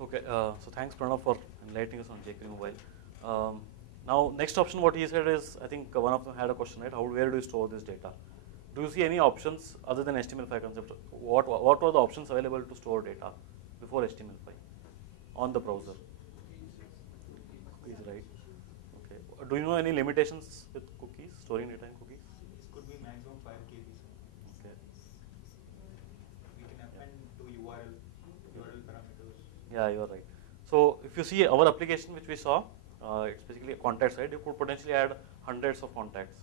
Okay, so thanks Pranav for enlightening us on jQuery Mobile. Now, next option what he said is, I think one of them had a question, right? Where do you store this data? Do you see any options other than HTML5 concept? What were the options available to store data before HTML5 on the browser? Cookies, right? Okay. Do you know any limitations with cookies, storing data in cookies? This could be maximum 5 KB. Okay. We can append to URL parameters. Yeah, you are right. So if you see our application which we saw, it's basically a contact side. You could potentially add hundreds of contacts,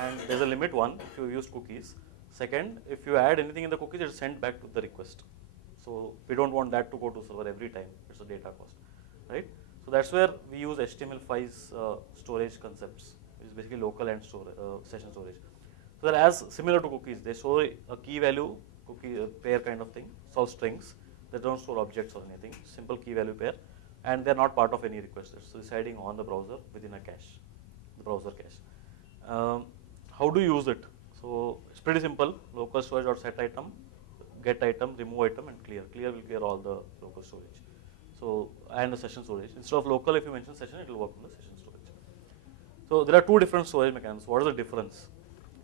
and there's a limit one if you use cookies. Second, if you add anything in the cookies, it's sent back to the request. So we don't want that to go to server every time. It's a data cost, right? So that's where we use HTML5's storage concepts, which is basically local and session storage. So they're as similar to cookies. They store a key value cookie pair kind of thing, solve strings. They don't store objects or anything. Simple key value pair, and they're not part of any request. It's residing on the browser within a cache, the browser cache. How do you use it? So it's pretty simple. Local storage.set item, get item, remove item, and clear. Clear will clear all the local storage. So and the session storage. Instead of local, if you mention session, it will work on the session storage. So there are two different storage mechanisms. What is the difference?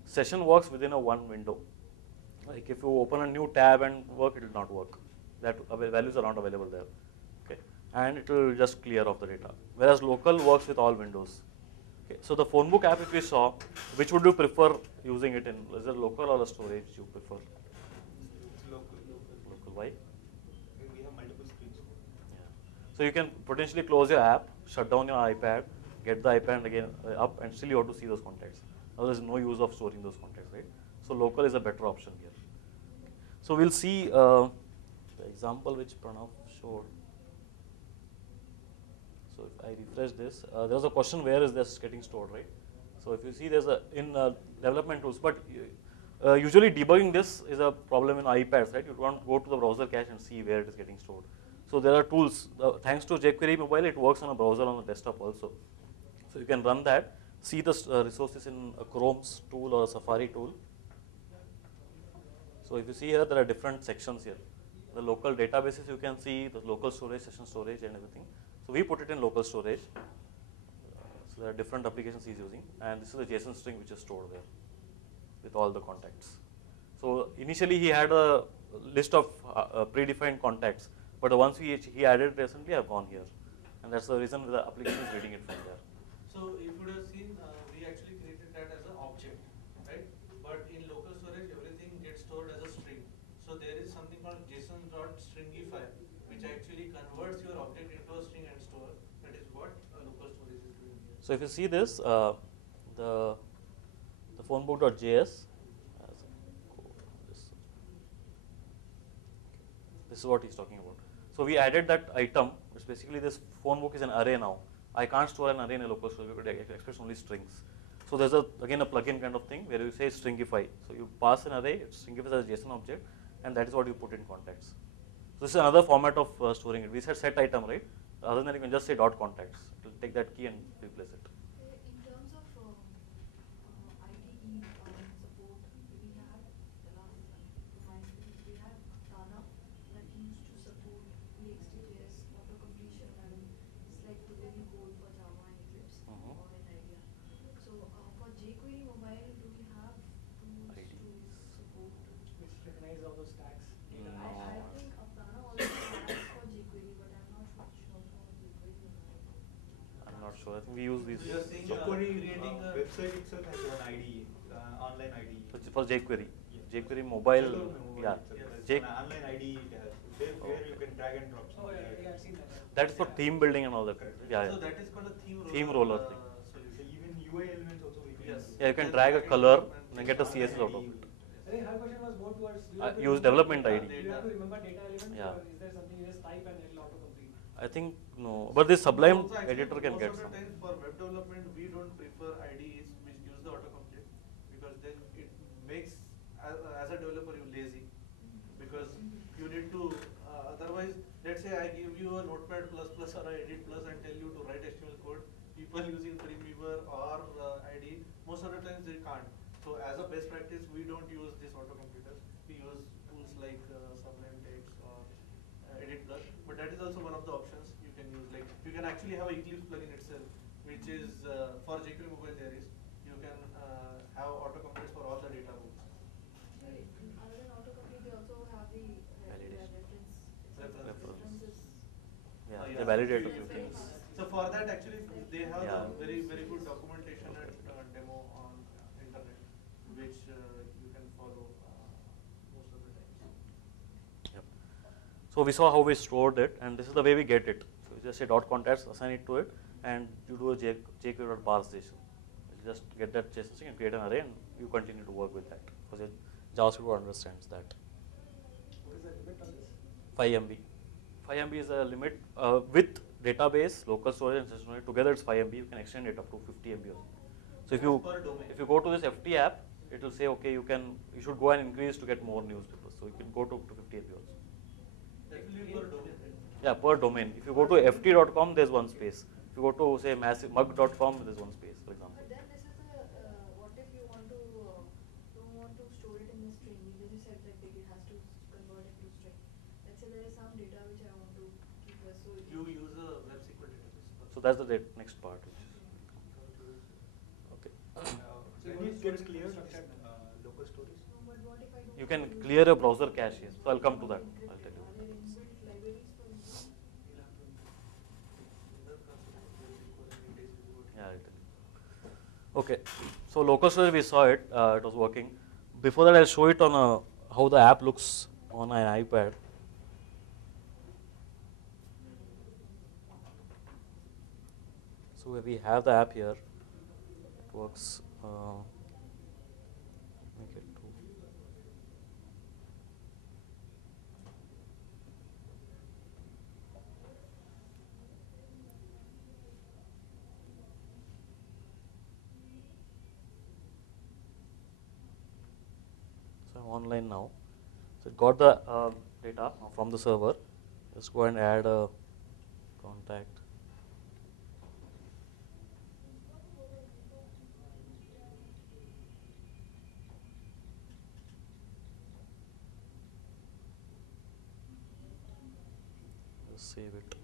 Session works within a one window. Like if you open a new tab and work, it will not work. That values are not available there. Okay, and it will just clear off the data. Whereas local works with all windows. Okay, so the phone book app, if we saw, which would you prefer using it in? Is it local or a storage you prefer? It's local. Local. Why? We have multiple screens. Yeah. So you can potentially close your app, shut down your iPad, get the iPad again up, and still you have to see those contacts. Now there's no use of storing those contacts, right? So local is a better option here. So we'll see the example which Pranav showed. So if I refresh this, there was a question where is this getting stored, right? So if you see there's a in development tools, but usually debugging this is a problem in iPads, right? You don't go to the browser cache and see where it is getting stored. So there are tools. Thanks to jQuery Mobile, it works on a browser on the desktop also. So you can run that, see the resources in a Chrome's tool or a Safari tool. So if you see here, there are different sections here. The local databases you can see, the local storage, session storage, and everything. So we put it in local storage. So there are different applications he's using, and this is the JSON string which is stored there with all the contacts. So initially he had a list of predefined contacts, but the ones he added recently have gone here, and that's the reason the application is reading it from there. So if you would have seen, we actually created that as an object, right? But in local storage, everything gets stored as a string. So there is something called JSON.stringify, which actually converts your object into a string and store. That is what local storage is doing here. So if you see this, the phonebook.js, this is what he's talking about. So we added that item. It's basically this phone book is an array now. I can't store an array in a local storage because it expects only strings. So there's again a plugin kind of thing where you say stringify. So you pass an array, it stringifies as a JSON object, and that is what you put in contacts. So this is another format of storing it. We said set item, right? Other than that, you can just say dot contacts. It will take that key and replace it. In terms of IDE support, we had the last we had Tana that used to support EXTJS auto-completion, and it's like putting code for Java and Eclipse or an idea. So for jQuery Mobile, do we have tools to support? Which recognize all those tags. I think Aptana also has for jQuery, but I'm not sure for jQuery Mobile. I'm not sure. I think we use these. So you're saying jQuery creating a website itself has one IDE, online IDE. For jQuery. Yeah. jQuery Mobile, Yeah. J- An online IDE it has. Where you can drag and drop. Oh, yeah, I've seen that. that's for theme building and all that. Yeah, So yeah. that is called a Theme roller thing. So solution. even UI elements also we can Yes. use. Yeah, you can drag a color and get a CSS out of it. I think her question was more towards Use development ID. Do you have to remember data elements, Yeah. or is there something you just type and it will autocomplete? I think no, but this Sublime Also, actually, editor can get most some. of the time for web development, we don't prefer IDEs which use the autocomplete, because then it makes as a developer you lazy, because you need to otherwise, let's say I give you a Notepad++ or a Edit Plus and tell you to write HTML code. People using Dreamweaver or IDE, most of the times they can't. So as a best practice, we don't use these autocompleters. We use tools like Sublime Text or Edit Plus, but that is also one of the actually have a Eclipse plugin itself, which is for jQuery mobile. There is you can have autocomplete for all the data books. Actually, other than autocomplete, they also have the Validation. references. Yeah, Yeah. they validate a That's few very things. fast. So for that, actually, they have Yeah. the very good documentation and demo on internet, which you can follow most of the times. Yep. So we saw how we stored it, and this is the way we get it. So you just say dot contacts, assign it to it, and you do a jQuery.parse.json. You just get that JSON string and create an array, and you continue to work with that because your JavaScript understands that. What is the limit on this? 5 MB. 5 MB is a limit with database, local storage, and system storage. Together it's 5 MB. You can extend it up to 50 MB also. So if you go to this FT app, it will say okay, you should go and increase to get more newspapers. So you can go to 50 MB also. That will be per domain, right? Yeah, per domain. If you go to ft.com, there's one space. If you go to say massive mug.com, there's one space, for example. But then this is a what if you want to don't want to store it in the string? You just said that it has to convert it to string. Let's say there is some data which I want to keep as so. You use a web SQL database. So that's the next part. Okay. When it gets cleared, local storage. No, but what if I don't? You can want to clear use a browser cache here. So I'll come to that. I'll tell you. Are there inbuilt libraries for encryption? Yeah, I'll tell you. Okay. So local storage, we saw it. It was working. Before that, I'll show it on how the app looks on an iPad. So we have the app here. It works. Make it two. So I'm online now. So it got the data from the server. Just go and add a contact. Just save it.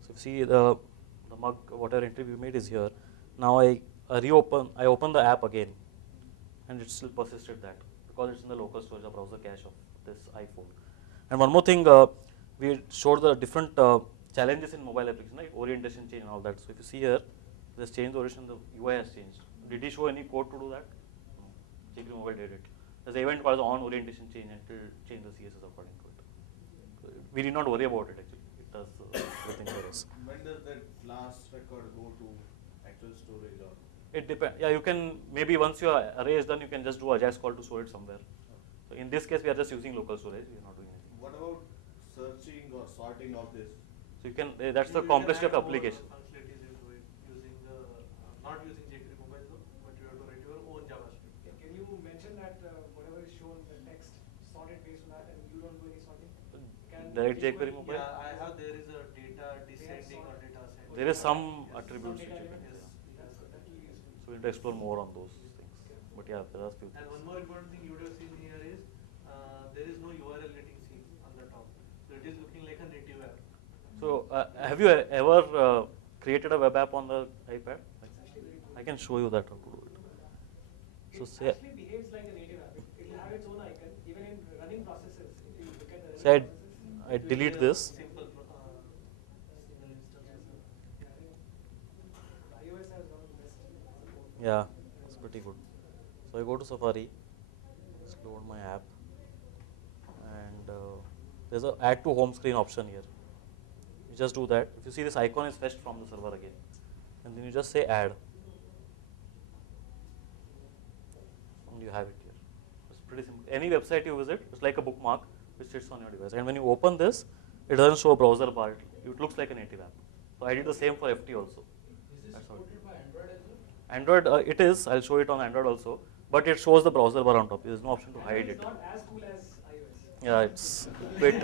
So you see the mug, whatever entry we made is here. Now I open the app again, and it still persisted that because it's in the local storage, the browser cache of this iPhone. And one more thing, we showed the different challenges in mobile application, like orientation change and all that. So if you see here, there's change the orientation, the UI has changed. Did he show any code to do that? No. jQuery Mobile did it. There's an event called on orientation change, and it will change the CSS according to it. So we did not worry about it actually. It does everything for us. When does that last record go to actual storage or? It depends. Yeah, you can maybe once your array is done, you can just do Ajax call to store it somewhere. So in this case, we are just using local storage. We are not doing anything. What about searching or sorting of this? So you can. That's the You complexity can of add more application. functionalities into it using the not using jQuery mobile though, but you have to write your own JavaScript. Can you mention that whatever is shown the text sorted based on that and you don't do any sorting? Can Direct jQuery mobile? Yeah, I have. There is a data descending or data ascending. There is some Yes. attributes Some which data you can. elements. Yeah. That's good. That will be useful. So we need to explore more on those things. But yeah, there are few And things. one more important thing you would have seen here is there is no URL getting seen on the top. So it is looking like a native app. So have you ever created a web app on the iPad? It's actually very good. I can show you that how to do it. So It say actually behaves like a native app. It will have its own icon. Even in running processes, if you look at the Say running processes. I It will delete be a this. Simple single instance as well. Yeah, I think iOS has one of the best support. Yeah, it's pretty good. So I go to Safari, just load my app, and there's a add to home screen option here. You just do that. If you see this icon is fetched from the server again, and then you just say add, and you have it here. It's pretty simple. Any website you visit, it's like a bookmark which sits on your device. And when you open this, it doesn't show a browser bar. It looks like a native app. So I did the same for FT also. Is this That's how it supported by Android as well? Android, it is. I'll show it on Android also, but it shows the browser bar on top. There is no option to Android hide is it. not as cool as iOS. Yeah, it's bit. It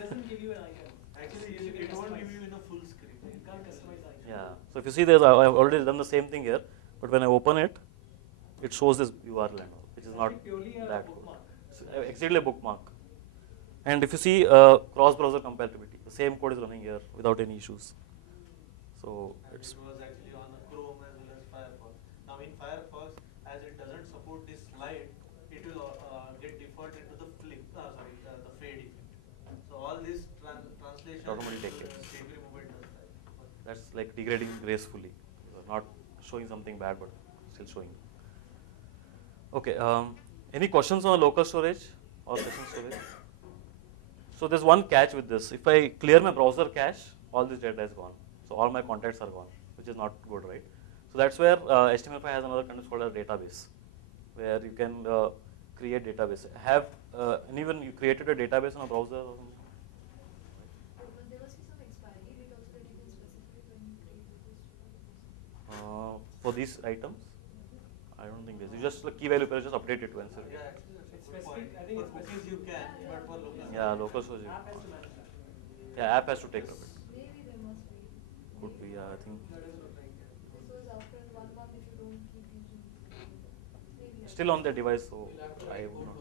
doesn't give you an icon. Actually, You can it won't customize. give you in a full screen. You can't customize the icon. Yeah. So if you see, there's I've already done the same thing here, but when I open it, it shows this URL and all, which is It's not actually purely a that good. bookmark. It's exactly a bookmark. And if you see cross-browser compatibility, the same code is running here without any issues. So And it's it was actually on Chrome as well as Firefox. Now in Firefox, as it doesn't support this slide, it will get default into the the fade effect. So all this translation automatically take it. degree movement does that. That's like degrading gracefully, not showing something bad, but still showing. Okay. Any questions on local storage or session storage? So there's one catch with this. If I clear my browser cache, all this data is gone. So all my contacts are gone, which is not good, right? So that's where HTML5 has another concept called a database, where you can create database. Have anyone you created a database in a browser or something? But there must be some expiry date also that you can specify when you create the For these items? I don't think this. You just like key value pair, just update it once. Yeah, actually that's a It's good point. specific, I think For it's cookies you can, but for local Yeah, local storage. App has to manage that. Yeah, app has to take care of it. Maybe there must be. Could be, yeah, I think. That is what like. This was after 1 month if you don't keep using maybe. Still on the device, so I would not.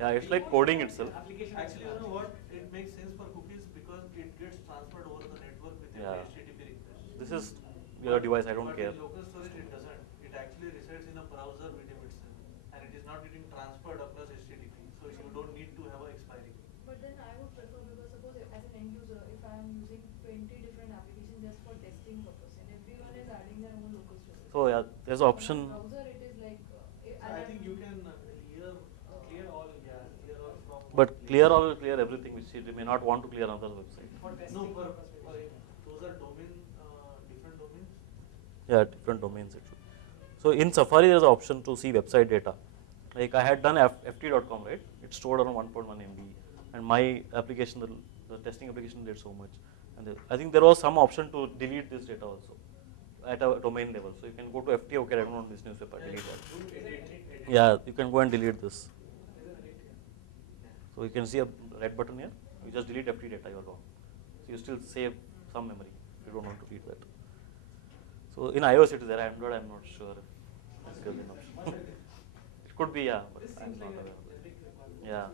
Yeah, it's like coding itself. Application Actually, you know what? It makes sense for cookies because it gets transferred over the network with Yeah. every HTTP request. This is your device, I don't But care. in local storage, it doesn't. It actually resides in a browser medium itself, and it is not getting transferred across HTTP. So you don't need to have a expiry. But then I would prefer because suppose as an end user, if I am using 20 different applications just for testing purpose, and everyone is adding their own local storage. So yeah, there's an option. On a browser, it is like. I think you can clear all, clear all from. But clear all will clear everything which you may not want to clear another website. For testing No, purpose, maybe. those are different domains. Yeah, different domains actually. So in Safari there's an option to see website data. Like I had done ft.com, right? It's stored on 1.1 MB, and my application, the testing application did so much. And I think there was some option to delete this data also at a domain level. So you can go to ft, okay, I don't want this newspaper, delete that. Yeah, you can go and delete this. So you can see a red button here. You just delete ft data, you are gone. So you still save some memory. You don't want to read that. So in iOS it is there. Android, I'm not sure if it's good enough. It could be, yeah, but This I'm seems not like aware. a generic requirement. Yeah.